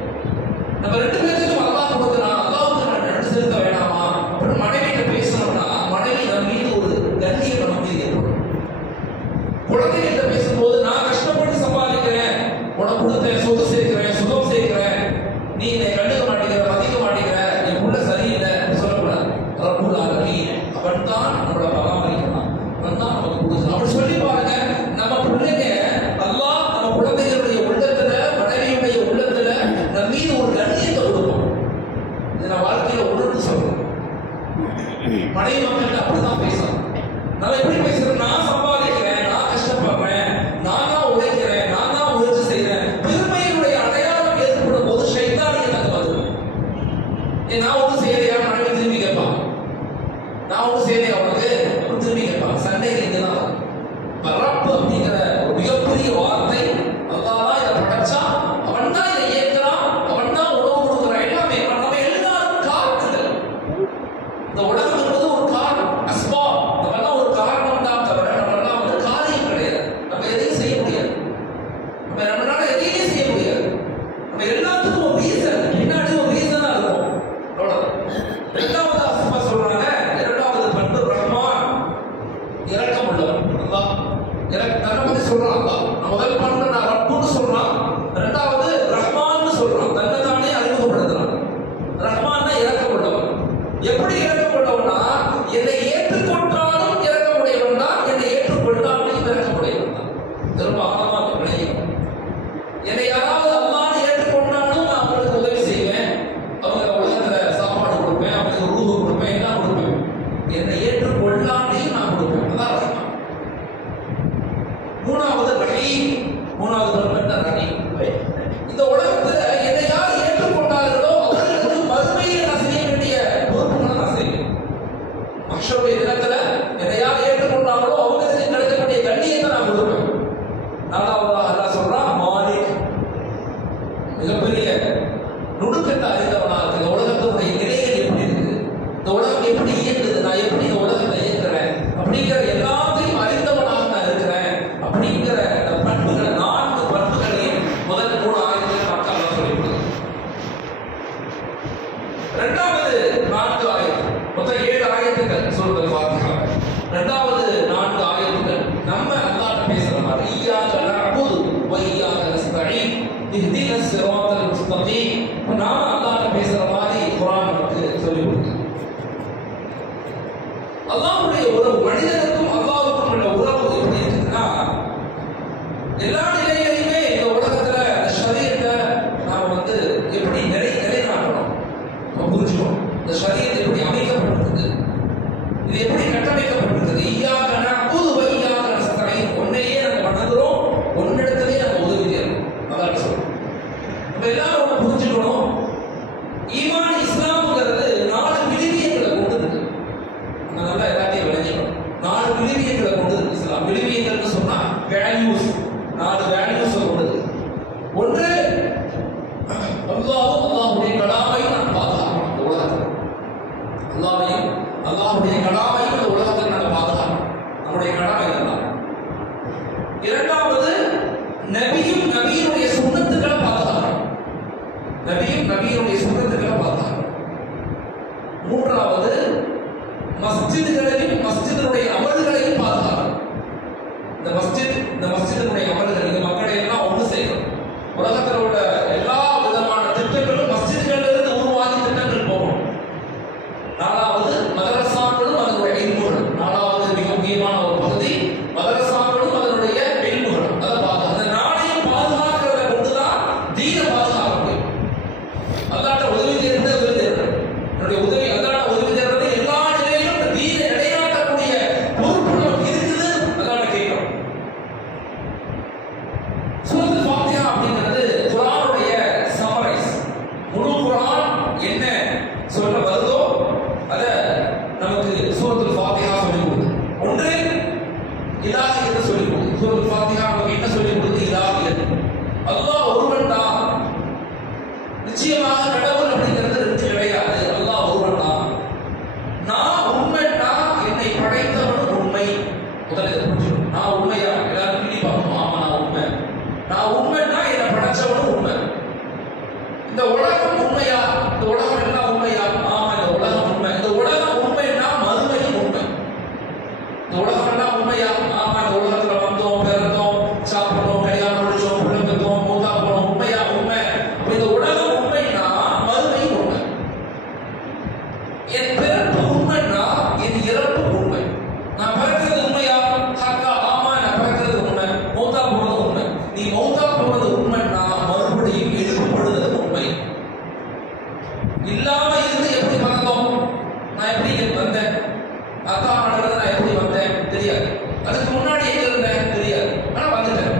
நம்ம 2 பேருக்கும் அல்லாஹ் கொடுக்குறான், அல்லாஹ்வுக்கு நான் நன்றி செலுத்த வேணாமா அப்படின்னு மனைவிட்ட பேசணும்னா மனைவி நம்ம மீது ஒரு கண்ணியம் நம்ம மீது ஏற்படும். குழந்தைகிட்ட பேசும்போது நான் கஷ்டப்பட்டு சம்பாதிக்கிறேன், உனக்கு கொடுத்தேன், சொத்து சேர்க்கிறேன், சுகம் சேர்க்கிறேன், நீ என்னை கண்டுக்க மாட்டேங்கிற, மதிக்க மாட்டேங்கிற, என் புள்ள சரியில்லை சொல்லக்கூடாது. ரப்புல் ஆலமீன் அவன் தான் நம்மளை பராமரிக்கிறான், அவன் தான் நமக்கு கொடுக்குறான். அப்படி சொல்லி பாருங்க, நம்ம பிள்ளைங்க அல்லாஹ் நம்ம குழந்தைகளுடைய உள்ளத்துல, மனைவியுடைய உள்ளத்துல நம்ம மீது ஒரு கண்ணியத்தை கொடுப்போம். இதை நான் வாழ்க்கையில உணர்ந்து சொல்றேன். மனைவி மக்கள்கிட்ட அப்படிதான் பேசணும். நம்ம எப்படி பேசுறோம்? நான் சம்பாதிக்கிறேன், நான் கஷ்டப்படுறேன், பத்தி சொல்றான் அல்லாஹ். முதல் பாட்டுல நான் ரப்புன்னு சொல்றான், இரண்டாவது ரஹ்மான்னு சொல்றான், தன்னைத்தானே அறிமுகப்படுத்துறான். ரஹ்மான்னா இறக்கமுள்ளவன். எப்படி இறக்கமுள்ளவனா, என்னை ஏற்றுக்கொண்டாலும் இறக்கமுடையவன் தான், என்னை ஏற்றுக்கொண்டாலும் இறக்கமுடையவன் தான். திரும்ப ஆழமாக விளையும். என்னை யாராவது அல்லாஹ்னு ஏற்றுக்கொண்டாலும் நான் அவங்களுக்கு உதவி செய்வேன், அவங்க உலகத்துல சாப்பாடு கொடுப்பேன், அவங்களுக்கு ரூபு கொடுப்பேன், எல்லாம் கொடுப்பேன். என்னை ஏற்றுக்கொள்ளாமையும் நான் கொடுப்பேன். அதான் ரஹ்மான். மூணாவது ரஹீம். மூணாவது ரஹீம். இந்த உலகத்துல என்னை யார் ஏற்றுக்கொண்டார்களோ அவர்களுக்கு மறுமையை நான் செய்ய வேண்டிய பொறுப்புகளை நான் செய்வேன். மஹ்ஷருடைய தினத்துல என்னை யார் ஏற்றுக்கொண்டாங்களோ அவங்களுக்கு கிடைக்கக்கூடிய கண்ணியத்தை நான் கொடுப்பேன். நாலாவதாக அல்லாஹ் சொல்றான் மாலிக். மிகப்பெரிய நுணுக்கத்தை அறிந்தவனா இருக்கு. இந்த உலகத்தினுடைய நிலைகள் எப்படி இருக்குது, இந்த உலகம் எப்படி இயங்குது, நான் எப்படி இந்த உலகத்தை இயங்குறேன் அப்படிங்கிற எல்லாத்தையும் அறிந்தவனாக நான் இருக்கிறேன் அப்படிங்கிற இந்த பண்புகள், 4 பண்புகளையும் முதல் 3 ஆயத்தில் பார்க்க அல்லாஹ் சொல்லிவிடுது. இரண்டாவது 4 ஆயத்து, மொத்தம் 7 ஆயத்துக்கள் சொல்றது பாத்தீங்க. இரண்டாவது 4 ஆயத்துக்கள் நம்ம அல்லாஹ்ட்ட பேசுற மாதிரி இய்யாக நஅபுது வ இய்யாக நஸ்தஈன் இஹ்தினஸ் ஸிராத்தல் முஸ்தகீம். நாம அல்லாஹ்ட்ட பேசுற மாதிரி குர்ஆன் நமக்கு சொல்லிக் கொடுக்குது. அல்லாஹ்வுடைய உறவு, மனிதனுக்கும் அல்லாஹ்வுக்கும் உள்ள உறவு எப்படி இருக்குன்னா, எல்லா நிலையிலுமே இந்த உலகத்துல ஷரீஅத்தை நாம எப்படி நிலைநாட்டணும் புரிஞ்சுக்கணும். இந்த ஷரீஅத் எப்படி அமைக்கப்பட்டிருக்குது, இது எப்படி கட்டமைக்கப்பட்டிருக்குது. இய்யாக நஅபுது வ இய்யாக நஸ்தஈன். ஒன்னையே நம்ம வணங்குறோம், ஒன்னிடத்திலே நம்ம உதவி தேடுறோம். அதான் சொல்றோம். நம்ம எல்லாரும் ஒண்ணு புரிஞ்சுக்கணும். ஈமான் இஸ்லாம்ங்கிறது 4 விழுமியங்களை கொண்டு இருக்கு. நல்லா எல்லாத்தையும் விளைஞ்சிக்கணும். 4 விழுமியங்களை கொண்டு இருக்கு இஸ்லாம். விழுமியங்கள்னு சொன்னா வேல்யூஸ், 4 வேல்யூஸ் கொண்டது. ஒன்று, அல்லாஹ்வுடைய கலாமை நாம் பாதுகாக்கணும். இந்த உலகத்தில் அல்லாஹ்வுடைய கலாமை இந்த உலகத்தில் நாங்கள் பாதுகாக்கணும். நம்முடைய கடமை தான். இரண்டாவது, நபியினுடைய சுன்னத்துக்களை பாதுகாக்கணும். நபியினுடைய சுன்னத்துக்களை பாதுகாக்கணும். மூன்றாவது, மஸ்ஜிதுடைய அமல்களையும் பாதுகாக்கணும். இந்த மஸ்ஜிதுடைய அமல்கள், இந்த மக்களை எல்லாம் ஒன்று செய்யணும். உலகத்தில் உள்ள எல்லா விதமான திட்டங்களும் மஸ்ஜிதுகளில் இருந்து உருவாகி திட்டங்கள் போகணும். நாலாவது, மதரசாக்களும் அதனுடைய இல்முகள். நாலாவது மிக முக்கியமான ஒரு பகுதி மதரசாக்களும் அதனுடைய இல்முகள். அதை அந்த நாளையும் பாதுகாக்கிறத கொண்டுதான் தீனை பாதுகாக்க முடியும். அல்லாஹ்ட்ட உதவி தேடுறது என்னுடைய உதவி, அல்லாஹ்ட்ட உதவி தேடுறது எல்லா நிலையிலும் இந்த தீனை நிலைநாட்டக்கூடிய பொறுப்பு நமக்கு இருக்குது. அல்லாஹ்ட்ட கேட்கிறோம். சூரத்துல் ஃபாத்திஹா அப்படிங்கிறது குர்ஆனுடைய சம்மரைஸ். முழு குர்ஆன் என்ன சொல்ல வருதோ அத நமக்கு சூரத்துல் ஃபாத்திஹா சொல்லிக் கொடுக்குது. ஒன்று, இலாஹியத்தை சொல்லிக் கொடுக்குது. சூரத்துல் ஃபாத்திஹா நமக்கு என்ன சொல்லிக் கொடுக்குது? இலாஹியத். அல்லாஹ் ஒருவன் தான். நிச்சயமாக கடவுள் அப்படிங்கிறது 2 கிடையாது. அல்லாஹ் ஒருவன் தான். நான் உண்மைன்னா என்னை படைத்தவன் உண்மை. முதல்ல புரிஞ்சுக்கணும். நான் உண்மையா? எல்லாரும் கிளி பார்க்கணும். ஆமா நான் உண்மை. நான் உண்மைன்னா என்னை படைச்சவனும் உண்மை. இந்த உலகம் உண்மையா? இந்த உலகம் எல்லாம் உண்மையா? ஆமா இந்த உலகம் உண்மை. இந்த உலகம் உண்மைன்னா மறுமையும் உண்மை. இந்த உலகம் எல்லாம் உண்மையா? ஆமா இந்த உலகத்துல வந்தோம், பிறந்தோம், சாப்பிட்டோம், கல்யாணம் முடிச்சோம், பிள்ளைங்க மூத்தா போனோம். உண்மையா? உண்மை. இந்த உலகம் உண்மைன்னா மறுமையும் உண்மை. என் பிறப்பு உண்மைன்னா என் இறப்பு உண்மை. நான் பிறக்கிறது உண்மையா? ஹக்கா? ஆமா நான் பிறக்கிறது உண்மை. மூத்தா போனது உண்மை. நீ மௌத்தா போனது உண்மைன்னா மறுபடியும் எழுப்பப்படுவது உண்மை. இல்லாம இருந்து எப்படி வந்தோம்? நான் எப்படி வந்தேன்? அக்கா நடந்தது நான் எப்படி வந்தேன் தெரியாது. அதுக்கு முன்னாடி எங்க இருந்தேன் தெரியாது. ஆனா வந்துட்டேன்.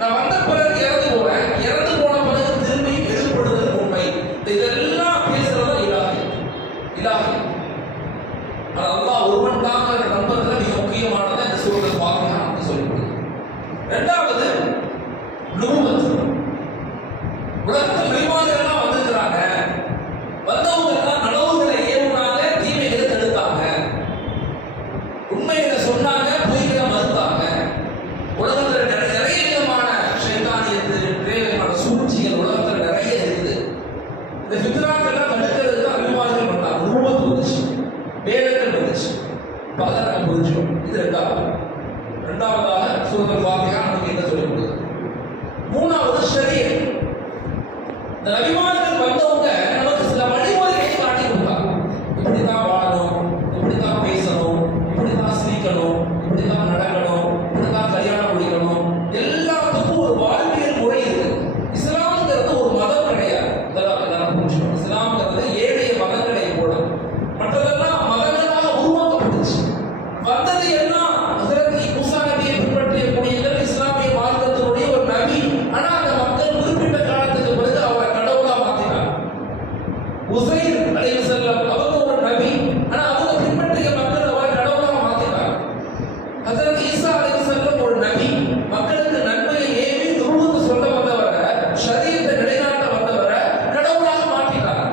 நான் வந்த பிறகு இறந்து போறேன். இறந்து போன பிறகு திரும்பி எழுப்படுவது உண்மை. இதெல்லாம் பேசுறது இலாஹி. அல்லாஹ் ஒருவன் தான் நம்புறதுல மிக முக்கியமானது இந்த சூரத்துல் ஃபாத்திஹா நமக்கு சொல்லிக் கொடுக்குது. இரண்டாவது, நுபுவத். உலகத்தில் நபிமார்கள் வந்திருக்கிறாங்க. வந்தவங்க எல்லாம் நனவுகளை ஏவுனாங்க, தீமைகளை தடுத்தாங்க, உண்மைகளை சொன்னாங்க, பொய்களை மறுத்தாங்க. உலகத்தில் நிறைய விதமான ஷைத்தானியத்து, நிறைய விதமான சூழ்ச்சிகள் உலகத்தில் நிறைய இருக்குது. இந்த ஃபித்னாக்கள் தடுக்கிறதுக்கு நபிமார்கள் பண்ணாங்க. நுபுவத் வந்துச்சு, வேதங்கள் வந்துச்சு. பல நம்ம புரிஞ்சுக்கணும். இது இரண்டாவதாக சூரத்துல் ஃபாத்திஹா அப்படின்னு சொல்லி கொடுக்குது. மூணாவது ஷரியத். இந்த நபிமார்கள் வந்தவங்க நமக்கு சில வழிமுறைகளை காட்டி கொடுத்தாங்க. இப்படித்தான் வாழணும், இப்படித்தான் பேசணும், இப்படித்தான் சிரிக்கணும், இப்படித்தான் நடக்கணும், இப்படித்தான் கல்யாணம் முடிக்கணும். எல்லாத்துக்கும் ஒரு வாழ்வியல் முறை இருக்கு. இஸ்லாம்ங்கிறது ஒரு மதம் கிடையாது. இதெல்லாம் புரிஞ்சுக்கணும். இஸ்லாம்ங்கிறது ஏழைய மதங்களை போல, மற்றதெல்லாம் மதங்களாக உருவாக்கப்பட்டுச்சு. வந்தது எல்லாம் ஹஜ்ரத் மூசா நபியை பின்பற்றக்கூடியவர்கள், இஸ்லாமிய மார்க்கத்தினுடைய ஒரு நபி. ஆனா அந்த மக்கள் குறிப்பிட்ட காலத்துக்கு பிறகு அவரை கடவுளா மாத்தினார். உசைர் அலைஹிஸ்ஸலாம் அவங்க ஒரு நபி, ஆனா அவங்க பின்பற்றிய மக்கள் அவரை கடவுளா மாத்தினார். ஹஜ்ரத் ஈசா அலைஹிஸ்ஸலாம் ஒரு நபி, மக்களுக்கு நன்மையை ஏவி துருவுக்கு சொல்ல வந்தவரை, ஷரியத்தை நிலைநாட்ட வந்தவரை கடவுளாக மாற்றினார்.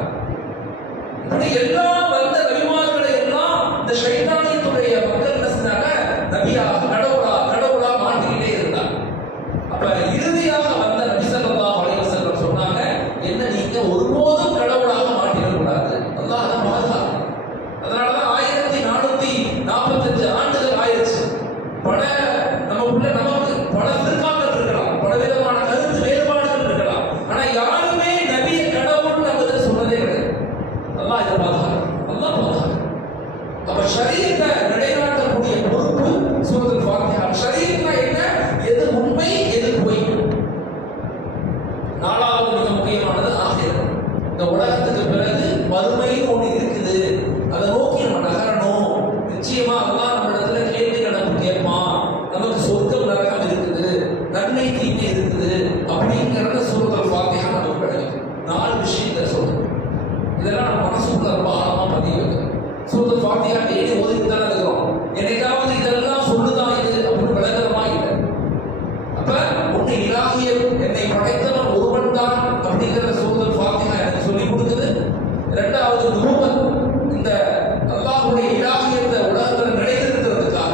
இப்படி எல்லா வந்த நபிமார்களை எல்லாம் இந்த ஷைத்தானியத்துடைய மக்கள் என்ன செஞ்சாங்க? நபியாக கடவுளா மாற்றிக்கிட்டே இருந்தார். அப்ப இறுதியாக வந்த நபி ஸல்லல்லாஹு அலைஹி வஸல்லம் சொன்னாங்க, என்ன நீங்க ஒருபோதும் கடவுளாக மாற்றிடக்கூடாது, அல்லாஹ் அதை பாதுகாக்கணும். அதனாலதான் 1445 ஆண்டுகள் ஆயிடுச்சு. நமக்கு பல பிற்காக்கள் இருக்கலாம், பல விதமான கருத்து வேறுபாடுகள் இருக்கலாம். ஆனா யாருமே நபியை கடவுள் நம்ம சொன்னதே கிடையாது. அல்லாஹ் இதை பாதுகாக்கணும். அப்ப ஷரியத்தை நிலைநாட்டக்கூடிய பொறுப்பு சூரத்துல் ஃபாத்திஹா. ஷரியத்னா என்ன? எது உண்மை, எது பொய். நாலாவது மிக முக்கியமானது ஆகிரம். இந்த உலகத்துக்கு பிறகு மறுமைன்னு ஒண்ணு இருக்குது, அதை நோக்கி நம்ம நகரணும். நிச்சயமா அல்லாஹ் நம்ம இடத்துல கேள்வி கணக்கு கேட்பான். நமக்கு சொர்க்கம் நரகம் இருக்குது, நன்மை தீமை இருக்குது அப்படிங்கிறத சூரத்துல் ஃபாத்திஹா நமக்கு கிடைக்கும். 4 விஷயத்தை சொல்லுது. இதெல்லாம் நம்ம மனசுக்குள்ள ரொம்ப ஆழமா பதிவு. சூரத்துல் ஃபாத்திஹா டெய்லி ஓதிட்டு தானே இருக்கிறோம். என்னைக்காவது இதெல்லாம் சொல்லுதான் இது அப்படின்னு விளக்கமா இல்லை. அப்ப ஒண்ணு இலாஹியம், என்னை படைத்தவன் ஒருவன் தான் அப்படிங்கிற சூரத்துல் ஃபாத்திஹா எனக்கு சொல்லிக் கொடுக்குது. இரண்டாவது நுபுவத், இந்த அல்லாஹ்வுடைய இலாஹியத்தை உலகத்துல நிலைநிறுத்துறதுக்காக,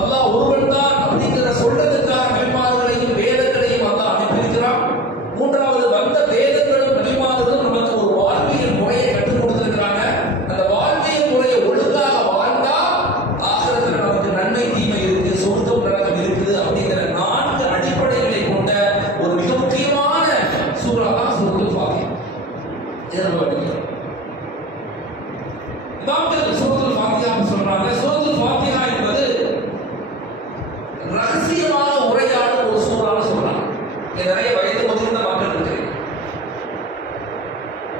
அல்லாஹ் ஒருவன் தான் அப்படிங்கிற சொல்றதுக்காக நபிமார்களையும் வேதங்களையும் அல்லாஹ் அனுப்பியிருக்கிறான். மூன்றாவது வந்த வேதங்களும் நபிமார்களும் நமக்கு ஒரு வாழ்வியல் முறையை கற்றுக் கொடுத்திருக்கிறாங்க. அந்த வாழ்வியல் முறையை ஒழுங்காக வாழ்ந்தா ஆகிரத்துல நமக்கு நன்மை தீமை இருக்கு, சொர்க்கம் நரகம் இருக்குது அப்படிங்கிற 4 அடிப்படைகளை கொண்ட ஒரு மிக முக்கியமான சூரா தான் சூரத்துல் ஃபாத்திஹா. இதை நம்ம படிக்கிறோம். இமாம்கள் சூரத்துல் ஃபாத்திஹா சொல்றாங்க, சூரத்துல் ஃபாத்திஹா என்பது ரகசியமான உரையாடும் ஒரு சூறான்னு சொல்றாங்க. நிறைய வயது முதிர்ந்த மக்கள் இருக்கிறீங்க.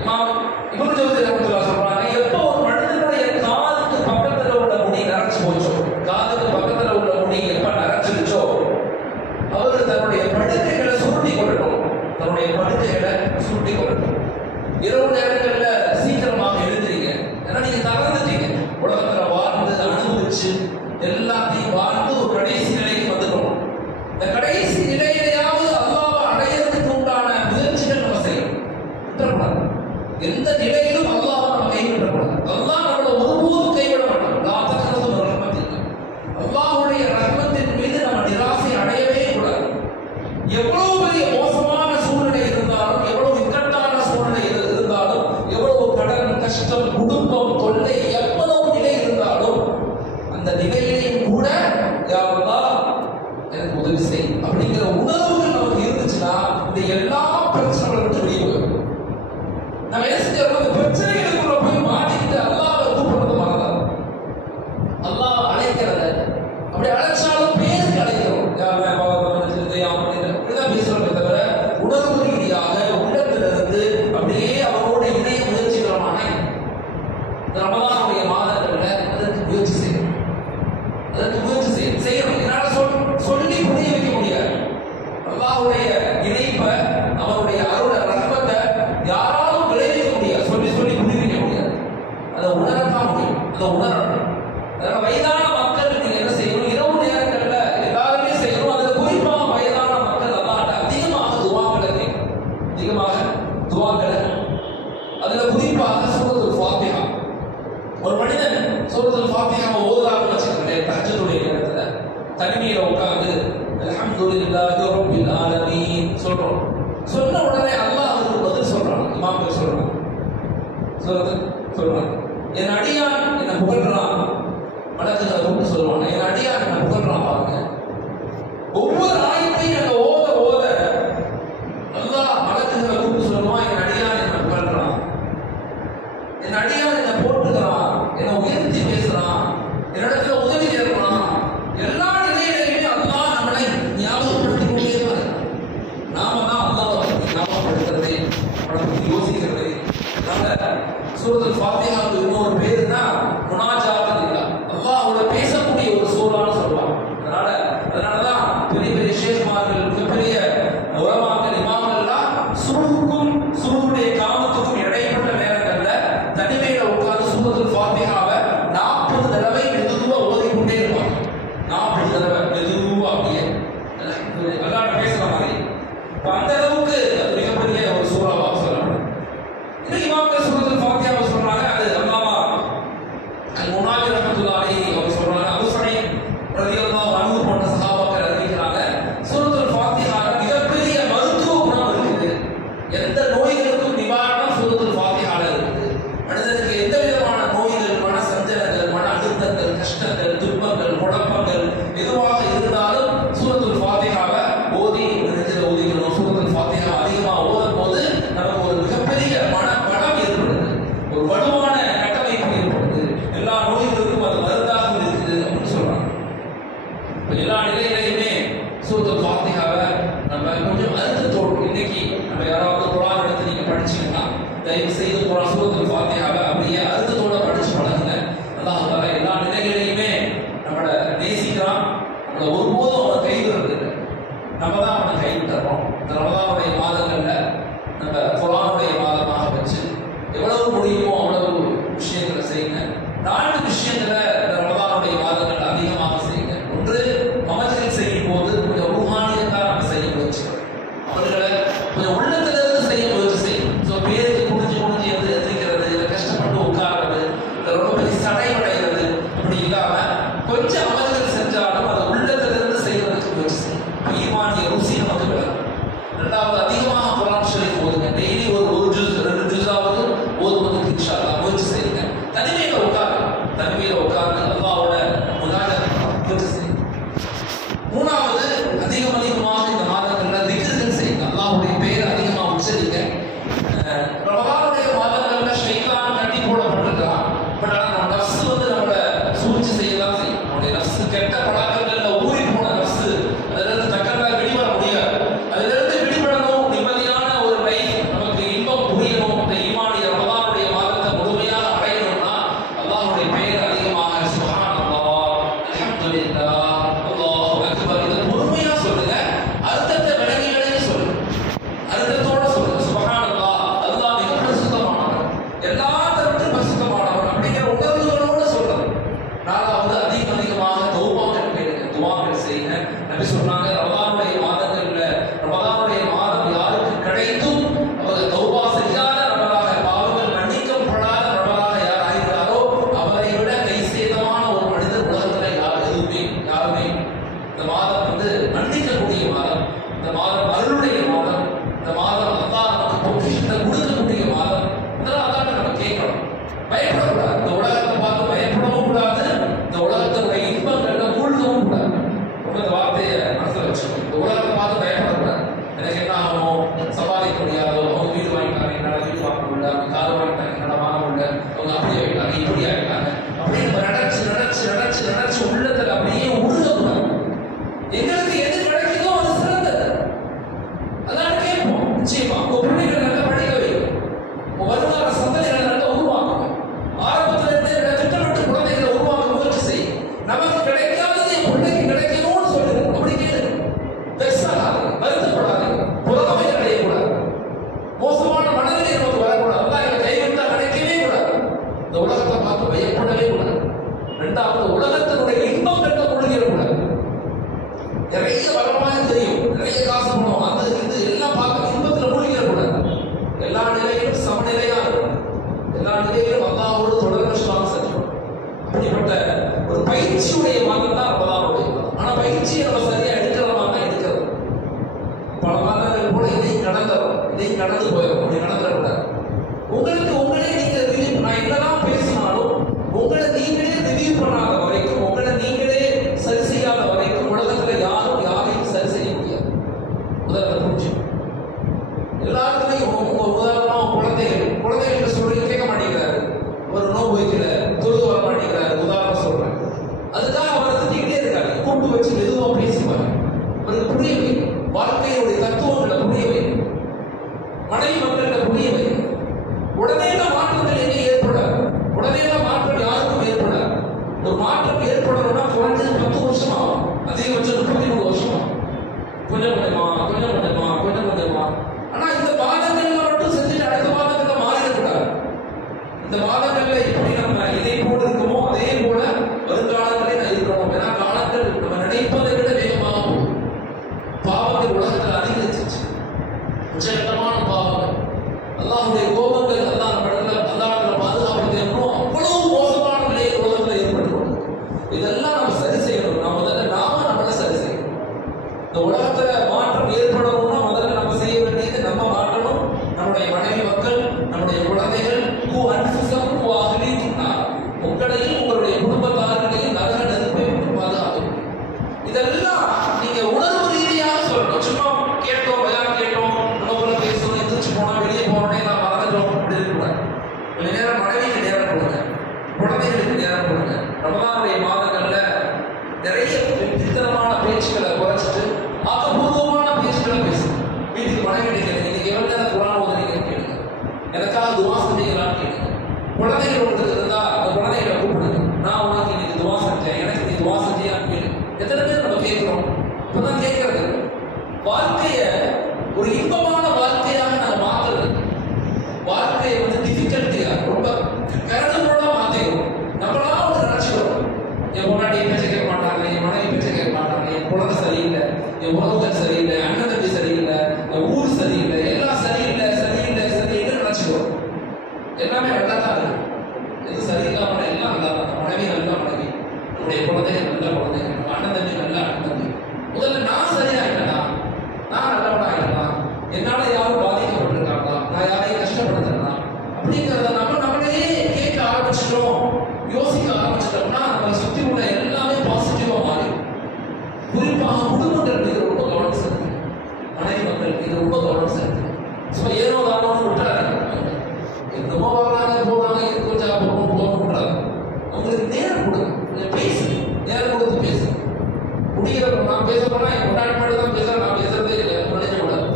இமாம் இப்னு ஜௌசி ரஹ்மத்துல்லாஹி சொல்றாங்க, எப்போ ஒரு மனிதனுடைய காதுக்கு பக்கத்துல உள்ள முடி நரைச்சு போச்சோ, காதுக்கு பக்கத்துல உள்ள முடி எப்ப நரைச்சிருச்சோ, அவர் தன்னுடைய படுக்கைகளை சுருட்டி கொள்ளட்டும். இரவு நேரங்கள்ல சீக்கிரமாக எழுதுறீங்க. ஏன்னா நீங்க தளர்ந்துட்டீங்க. உலகத்துல வாழ்ந்து அனுபவிச்சு எல்லாத்தையும் வாழ்ந்து ஒரு கடைசி நிலைக்கு வந்துட்டோம். இந்த கடைசி நிலையிலையாவது அல்லாஹ்வை அடையறதுக்கு உண்டான முயற்சிகள் நம்ம செய்யணும். விட்டுறக்கூடாது. எந்த நிலையிலும் அல்லாஹ்வை நம்ம கைவிடக்கூடாது. அல்லாஹ் நம்மளை ஒருபோதும் கைவிட மாட்டான். அல்லாஹ்வுடைய ரஹ்மத்தின் மீது நம்ம நிராசை அடையவே கூடாது. எவ்வளவு பெரிய மோசமான சூழ்நிலை இருந்தாலும், எவ்வளவு இக்கட்டான சூழ்நிலை இருந்தாலும், எவ்வளவு கடன் கஷ்டம் குடும்பம் தொல்லை எவ்வளவு நிலை இருந்தாலும், அந்த நிலையிலையும் கூட யா அல்லாஹ் எனக்கு உதவி செய் அப்படிங்கிற உணர்வுகள் நமக்கு இருந்துச்சுன்னா இந்த எல்லா பிரச்சனைகளை விட்டு வெளியே போயிடும். நம்ம என்ன செஞ்சோம்? அந்த பிரச்சனைகளுக்குள்ள போய் மாட்டிக்கிட்டு அல்லாஹ்வை கூப்பிடுறது மாதிரி அல்லாஹ் அழைக்கிறத அப்படி அழைச்சாலும் பேருக்கு அழைக்கிறோம். இப்படிதான் பேசுறோமே தவிர உணர்வு ரீதியாக உள்ளத்திலிருந்து அப்படியே அவரோட இணைய முயற்சிக்கிறோமான ரமலானுடைய மாதங்கள்ல அதற்கு முயற்சி செய்யணும். என்னால சொல்லி புரிய வைக்க முடியாது. அல்லாஹ்வுடைய இணைப்பை, அவருடைய அருள ரஹ்மத்தை யாராலும் விளைவிக்க முடியாது. சொல்லி புரிய வைக்க முடியாது. அதை உணரத்தான் முடியும். அதை உணரணும். அதனால வயதான மக்கள் நீங்க என்ன செய்யணும்? இரவு நேரங்கள்ல எல்லாருமே செய்யணும். அதுல குறிப்பாக வயதான மக்கள் அல்லாஹ்ட்ட அதிகமாக துஆக்களை அதுல குறிப்பாக சூரத்துல் ஃபாத்திஹா. ஒரு மனிதன் சூரத்துல் ஃபாத்திஹாவை ஓதுறான்னு வச்சுக்கோங்களேன், தஹஜ்ஜுடைய நேரத்துல தனிமையில உட்கார்ந்து அல்ஹம்துலில்லாஹி ரப்பில் ஆலமீன் சொல்றோம். சொன்ன உடனே அல்லாஹ் அதுக்கு பதில் சொல்றான். இமாம்கள் சொல்றாங்க, என் அடியான் என்ன புகழ்றான். மலக்குகளை கூப்பிட்டு சொல்லுவாங்க, என் அடியான் என்ன புகழ்றான் பாருங்க. ஒவ்வொரு ஆயத்தை நம்ம தான் அவனை கைவிட்டுறோம். இந்த ரமதானுடைய மாதங்கள்ல நம்ம குர்ஆனுடைய மாதமாக வச்சு எவ்வளவு முடியுமோ அவ்வளவு விஷயங்களை செய்யுங்க. 4 விஷயங்களை இந்த ரமதானுடைய மாதங்கள் அதிகமாக செய்யுங்க. ஒன்று, அமல்கள் செய்யும் போது கொஞ்சம் ரூஹானியத்தான் நம்ம செய்ய முயற்சி, அவர்களை கொஞ்சம் உள்ளத்திலிருந்து செய்ய முயற்சி செய்யும். ஸோ பேருக்கு குடிஞ்சு வந்து எதிர்க்கிறது, இல்லை கஷ்டப்பட்டு உட்கார்றது, இல்லை ரொம்ப பெரிய சடைவடைகிறது, அப்படி இல்லாம கொஞ்சம் அமல்கள் செஞ்சாலும் அதை உள்ளத்திலிருந்து செய்யறதுக்கு முயற்சி செய்யும். ஈமானிய ருசி நமக்கு விளக்கும். 2வது, அதிகமாக குர்ஆன் ஷரீஃப் ஓதுங்க. டெய்லி ஒரு ஜுஸ் 2 ஜுஸாவது ஓதுவதற்கு இன்ஷா அல்லாஹ் முயற்சி செய்யுங்க. தனிமையில உட்கார்ந்து அல்லாஹ்வோட முயற்சி செய்யுங்க. 3வது, அதிகமாக இந்த மாதங்கள்ல திக்ர்கள் செய்யுங்க. அல்லாஹ்வுடைய பெயரை அதிகமாக உச்சரிக்க. ரமதானுடைய மாதங்கள்ல ஷைத்தான் கட்டி போடப்பட்டிருக்கிறான். பட் ஆனால் நம்ம நஃப்ஸ் நம்மள சூழ்ச்சி செய்யலாம் செய்யும். நம்முடைய நஃப்ஸ் கெட்ட பழக்கங்கள்ல ஊறி போன நஃப்ஸ் அதிலிருந்து தக்கெல்லாம் வெளிவர முடியாது. அதிலிருந்து விடுபடணும், நிம்மதியான ஒரு லைஃப், நமக்கு இன்பம் புரியணும், இந்த ஈமானிய ரமதானுடைய மாதத்தை முழுமையாக அடையணும்னா அல்லாஹ்வுடைய பெயர் அதிகமாக சுப்ஹானல்லாஹ், அல்ஹம்துலில்லாஹ், அல்லாஹு அக்பர் இதை பொறுமையா சொல்லுங்க. அர்த்தத்தை விளங்கி சொல்லுங்க. அர்த்தத்தோட சொல்லுங்க. சுப்ஹானல்லாஹ், அல்லாஹ் மிக பரிசுத்தமானவன், எல்லாத்திற்கும் பரிசுத்தமானவன் அப்படிங்கிற உணர்வுகளோட சொல்றது. 4வது, அதிகமாக தௌபாக்கள் கேளுங்க, துஆக்கள் செய்யுங்க. நபி சொன்னாங்க, ரமதானுடைய மாதங்கள்ல ரமதானுடைய மாதம் யாருக்கு கிடைத்தும் அவர் தௌபா செய்யாத நபராக, பாவங்கள் மன்னிக்கப்படாத நபராக யார் ஆகிறாரோ அவரை விட கை சேதமான ஒரு மனிதர் உலகத்துல யாருமே. இந்த மாதம் மன்னிக்கக்கூடிய மாதம், இந்த மாதம் அருளுடைய மாதம், இந்த மாதம் அல்லாஹ் நமக்கு பொக்கிஷத்தை கொடுக்கக்கூடிய மாதம். இதெல்லாம் அல்லாஹ்ட்ட நம்ம கேட்கணும். பயப்படக்கூடாது. இந்த உலகத்தை பார்த்து பயப்படவும் கூடாது. இந்த உலகத்தினுடைய இன்பங்கள்ல மூழ்கவும் கூடாது. இந்த வார்த்தையை மனசில் வச்சுக்கணும். இந்த உலகத்தை பார்த்து பயப்படக்கூடாது. எனக்கு என்ன ஆகணும், சம்பாதிக்க முடியாதோ, அவங்க வீடு வாங்கிட்டாங்க, என்னால் வீடு வாங்க முடியல, அவங்க கார் வாங்கிட்டாங்க, என்னால் வாங்க முடியல, அவங்க அப்படி ஆகிட்டாங்க, இப்படி ஆகிட்டாங்க அப்படின்னு நம்ம நினைச்சு உள்ளத்துல அப்படியே உருகக்கூடாது. எங்களுக்கு எது கிடைக்குதோ அது சிறந்தது, அதான் கேட்போம். நிச்சயமா உங்க பிள்ளைகள் நல்லா படிக்க வைக்கும், உங்க வருங்கால சந்ததிகளை நல்லா உருவாக்குங்க. ஆரம்பத்திலிருந்தே திட்டமிட்டு குழந்தைகளை உருவாக்க முயற்சி செய்யும். நமக்கு கிடைக்காதது என் பிள்ளைக்கு கிடைக்கணும்னு சொல்லுங்க. அப்படி கேளுங்க. பெருசாகாதுங்க, வருத்தப்படாதுங்க, புறமை அடையக்கூடாது, மோசமான மனநிலை நமக்கு வரக்கூடாது. அதான் எங்களை கைவிட்டா நினைக்கவே கூடாது. இந்த உலகத்தை பார்த்து பயப்படவே கூடாது. 2வது, உலகத்தினுடைய இன்பம் கண்ட முழுகிடக்கூடாது. நிறைய வரமாக தெரியும், நிறைய காசு பணம், அந்த இது எல்லாம் பார்க்க இன்பத்தில் மூழ்கிடக்கூடாது. எல்லா நிலையிலும் சமநிலையா இருக்கும். எல்லா நிலையிலும் அல்லாஹ்வோடு தொடர்பு செஞ்சோம். அப்படிப்பட்ட ஒரு பயிற்சியுடைய மாதம் தான் ரமதானுடைய மாதம். ஆனா பயிற்சியை நம்ம சரியா எடுக்கிறோமா தான் எடுக்கிறது. பல மாதங்கள் கூட இதையும் கடந்து போயிடும். அப்படி நடந்துடக்கூடாது. உங்களுக்கு உங்களே நீங்க ரிலீவ், நான் என்னதான் பேசினாலும் உங்களை நீங்களே ரிலீவ் பண்ணாத வரைக்கும், உங்களை நீங்களே சரி செய்யாத வரைக்கும் உலகத்துல யாரையும் சரி செய்ய முடியாது. முதல்ல புரிஞ்சு. எல்லாத்துலையும் உங்க உதாரணமா குழந்தைகள் சொல்றீங்க, கேட்க மாட்டேங்கிறாரு, ஒரு நோய் வைக்கல, தொழுது வர மாட்டேங்கிறாரு, உதாரணம் சொல்றேன். அதுக்காக அவரை திட்டிக்கிட்டே இருக்காரு. கூப்பிட்டு வச்சு மெதுவா பேசிப்பாரு. அவருக்கு புரிய வை, வாழ்க்கையுடைய தத்துவங்களை புரிய வை, மனைவி மக்கள்கிட்ட புரிய வை. உடனே மாற்றங்கள் எங்கே ஏற்படாது. உடனே மாற்றம் யாருக்கும் ஏற்படாது. ஒரு மாற்றம் ஏற்படணும்னா குறைஞ்சது 10 வருஷம் ஆகும், அதிகபட்சம் 33 வருஷம் ஆகும். கொஞ்சம் கொஞ்சமா. ஆனா இந்த மாதங்கள்ல மட்டும் செஞ்சுட்டு அடுத்த மாதங்கள்ல மாறிடக்கூடாது. இந்த மாதங்கள்ல எப்படி நம்ம இதை போல இருக்கமோ அதே போல வருங்காலங்களே இருக்கணும். ஏன்னா காலங்கள் நம்ம நினைப்பதை விட வேகமாக போகும். பாவங்கள் உலகத்தில் அதிகரிச்சிருச்சு. உச்சகட்டமான பாவங்கள், அல்லாஹ்வுடைய கோபங்கள், அல்லாஹ் பாதுகாப்பு தேடணும். அவ்வளவு மோசமான நிலையை உலகத்தில் ஏற்பட்டு இதெல்லாம் நம்ம சரி செய்யணும். நம்மளை சரி செய்யணும். இந்த உலகத்துல மாற்றம் ஏற்படணும்னா முதல்ல நம்ம செய்ய வேண்டியது நம்ம மாற்றணும். நம்முடைய மனைவி மக்கள், நம்முடைய குழந்தைகள், உங்களையும் உங்களுடைய குடும்பத்தார்களையும் நரக நெருப்பை விட்டு பாதுகாக்கணும். இதெல்லாம் நீங்க உணர்வு ரீதியாக சொல்லணும். சும்மா கேட்டோம், பயான் கேட்டோம், நம்ம பேசணும், எந்திரிச்சு போனோம், வெளியே போனோடனே நான் மறந்துட்டோம் அப்படி இருக்கக்கூடாது. கொஞ்ச நேரம் மனைவிக்கு நேரம் கொடுங்க, குழந்தைகளுக்கு நேரம் கொடுங்க. ரமதானுடைய மாதங்கள்ல நிறைய வித்திரமான பேச்சுக்களை குறைச்சிட்டு ஆக்கப்பூர்வமான பேச்சுக்களை பேசுங்க. வீட்டுக்கு மனைவி கேட்குறேன், இன்னைக்கு எவ்வளவு நேரம் குர்ஆன் ஓதுறீங்கன்னு கேளுங்க, எனக்காக துவா செஞ்சீங்களான்னு கேளுங்க. குழந்தைகள் உங்களுக்கு இருந்தா அந்த குழந்தைகளை கூப்பிடுங்க, நான் உனக்கு இன்னைக்கு துவா செஞ்சேன், எனக்கு நீ துவா செஞ்சியான்னு கேளுங்க. எத்தனை பேர் நம்ம கேட்கிறோம்? இப்பதான் கேட்கறது. சரியில்லை, அண்ணன் தம்பி சரியில்லை, ஊர் சரியில்லை, எல்லாம் சரியில்லை சரியில்லை சரியில்லை நினைச்சுக்கோ. எல்லாமே நல்லா தான் இருக்கு. எது சரியில்லாம எல்லாம் நல்லா தான். மனைவி நல்ல மனைவி, நம்முடைய குழந்தைகள் நல்ல குழந்தைகள், நம்ம அண்ணன் தம்பி நல்ல அண்ணன் தம்பி. முதல்ல நான் சரியாயிட்டேனா, நான் நல்லவனாயிட்டேனா, என்னால யாரும் பாதிக்கப்பட்டிருக்காங்களா, நான் யாரையும் கஷ்டப்படுத்துறேனா அப்படிங்கிறத நம்மளே கேட்க ஆரம்பிச்சிட்டோம், யோசிக்க ஆரம்பிச்சிட்டோம்னா நம்ம சுத்தி உள்ள எல்லாமே பாசிட்டிவா மாறி. குறிப்பாக குடும்பங்கள் மீது ரொம்ப கவனம் செலுத்து, மனைவி மக்கள் மீது ரொம்ப கவனம் செலுத்து. சும்மா ஏனோ தானோன்னு விட்டுறாங்க, என்னமோ வர்றாங்க போறாங்க, இது கொஞ்சம் போகணுன்றாங்க. அவங்களுக்கு நேரம் கொடுங்க, கொஞ்சம் பேசு, நேரம் கொடுத்து பேசு. முடிகிறப்ப நான் பேச போனா என் கொண்டாடி மட்டும் தான் பேசுறேன், நான் பேசுறதே இல்லை நினைக்க கூடாது.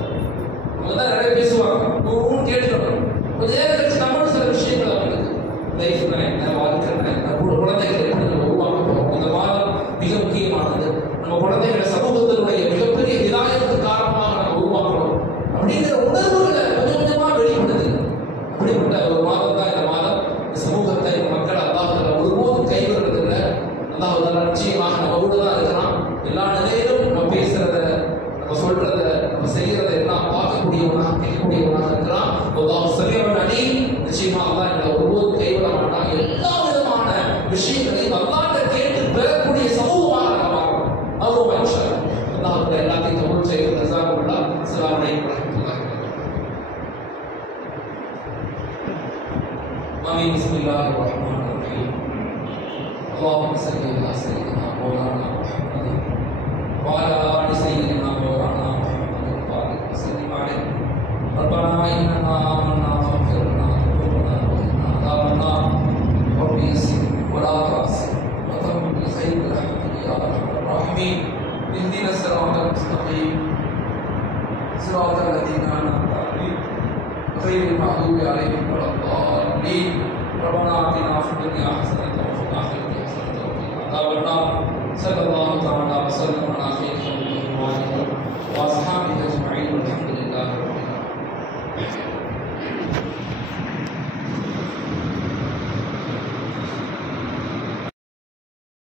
அவங்க தான் நிறைய பேசுவாங்க, கேட்டுக்கணும். கொஞ்சம் நேரம் கழிச்சு நம்மளும் சில விஷயங்கள் அவங்களுக்கு லைஃப்னா என்ன, வாழ்க்கைன்னா என்ன, குழந்தைகளை எப்படி நம்ம உருவாக்க போறோம். இந்த மாதம் மிக முக்கியமானது. நம்ம குழந்தைகளை சமூகத்தினுடைய மிகப்பெரிய விதாயத்துக்கு காரணமாக நம்ம உருவாக்கணும் அப்படிங்கிற உணர்வுகளை கொஞ்சம் கொஞ்சமா வெளிப்படுது. அப்படிப்பட்ட ஒரு மாதம் தான் இந்த மாதம். இந்த சமூகத்தை, இந்த மக்கள் அல்லாஹ்வுத்தாலா ஒருபோதும் கைவிடுறது இல்லை. அல்லாஹ்வுத்தாலா நிச்சயமாக நம்ம கூட தான் இருக்கிறான். எல்லா நிலையிலும் நம்ம பேசுறத, நம்ம சொல்றத, நம்ம செய்யறத எல்லாம் பார்க்கக்கூடியவனாக, கேட்கக்கூடியவனாக இருக்கிறான். அல்லாஹ் சமீஉன் அலீம். நிச்சயமா அல்லாஹ் எங்களை ஒருபோதும் கைவிட மாட்டான். எல்லா விதமான விஷயங்களையும் அல்லாஹ்ட்ட கேட்டு பெறக்கூடிய சமூகமாக நம்ம அவரும் மனுஷன். அல்லாஹ் எல்லாத்தையும் கபூல் செய்து ஜஸாகுல்லாஹ். அஸ்ஸலாமு அலைக்கும் வரஹ்மத்துல்லாஹி வபரகாத்துஹு. பிஸ்மில்லாஹிர் ரஹ்மானிர் ரஹீம். அல்லாஹும்ம ஸல்லி அலா சய்யிதினா மௌலானா முஹம்மதின் وعلى آل سيدنا مولانا محمد وبارك وسلم عليه. ربنا إننا آمنا فاغفر لنا ذنوبنا وقنا عذاب النار. رب يسر ولا تعسر وتمم بالخير برحمتك يا أرحم الراحمين. اهدنا الصراط المستقيم صراط الذين أنعمت عليهم غير المغضوب عليهم ولا الضالين. ربنا آتنا في الدنيا حسنة وفي الآخرة حسنة وقنا عذاب النار. صلى الله تعالى وسلم على خير